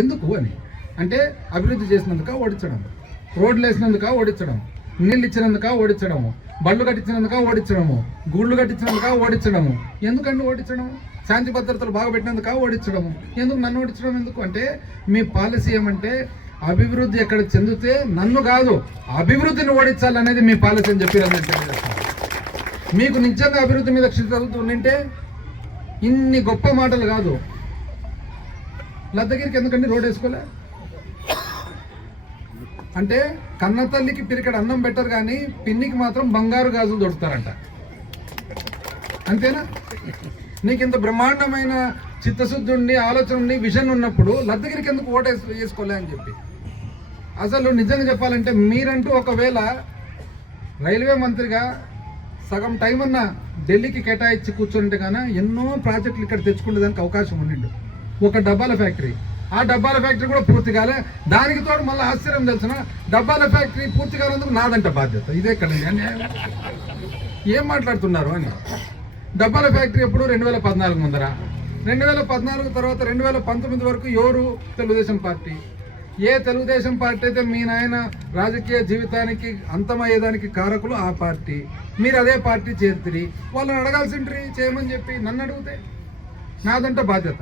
ఎందుకు అని అంటే అభివృద్ధి చేసినందుక ఓడించడం, రోడ్లు వేసినందుక ఓడించడం, నీళ్ళు ఇచ్చినందుక ఓడించడము, బళ్ళు కట్టించినందుక ఓడించడము, గుళ్ళు కట్టించినందుక ఓడించడము. ఎందుకండి ఓడించడం? శాంతి భద్రతలు బాగా పెట్టినందుక ఓడించడము. ఎందుకు నన్ను ఓడించడం ఎందుకు అంటే మీ పాలసీ ఏమంటే అభివృద్ధి ఎక్కడ చెందితే నన్ను కాదు అభివృద్ధిని ఓడించాలనేది మీ పాలసీ అని చెప్పి మీకు నిజంగా అభివృద్ధి మీద చదువుతుంటే ఇన్ని గొప్ప మాటలు కాదు. లద్దగిరికి ఎందుకండి రోడ్ వేసుకోలే అంటే కన్న తల్లికి పిరికడ అన్నం పెట్టరు కానీ పిన్నికి మాత్రం బంగారు గాజులు దొరుకుతారంట. అంతేనా? నీకు ఇంత బ్రహ్మాండమైన చిత్తశుద్ధి ఉండి ఆలోచన ఉండి విజన్ ఉన్నప్పుడు లద్దగిరికి ఎందుకు ఓటు వేసుకోలే అని చెప్పి. అసలు నిజంగా చెప్పాలంటే మీరంటూ ఒకవేళ రైల్వే మంత్రిగా సగం టైం అన్న ఢిల్లీకి కేటాయించి కూర్చుంటే కానీ ఎన్నో ప్రాజెక్టులు ఇక్కడ తెచ్చుకునేదానికి అవకాశం ఉండిండు. ఒక డబ్బాల ఫ్యాక్టరీ, ఆ డబ్బాల ఫ్యాక్టరీ కూడా పూర్తి కాలే. దానికి తోడు మళ్ళీ ఆశ్చర్యం తెలిసిన డబ్బాల ఫ్యాక్టరీ పూర్తి కాలేందుకు నాదంట బాధ్యత. ఇదే కదండి అన్యాయం. ఏం మాట్లాడుతున్నారు అని. డబ్బాల ఫ్యాక్టరీ ఎప్పుడు 2014 ముందర, 2014 తర్వాత 2019 వరకు ఎవరు? తెలుగుదేశం పార్టీ. ఏ తెలుగుదేశం పార్టీ అయితే మీ నాయన రాజకీయ జీవితానికి అంతమయ్యేదానికి కారకులు ఆ పార్టీ. మీరు అదే పార్టీ చేర్తిరి. వాళ్ళని అడగాల్సిండ్రి చేయమని చెప్పి. నన్ను అడిగితే నాదంట బాధ్యత.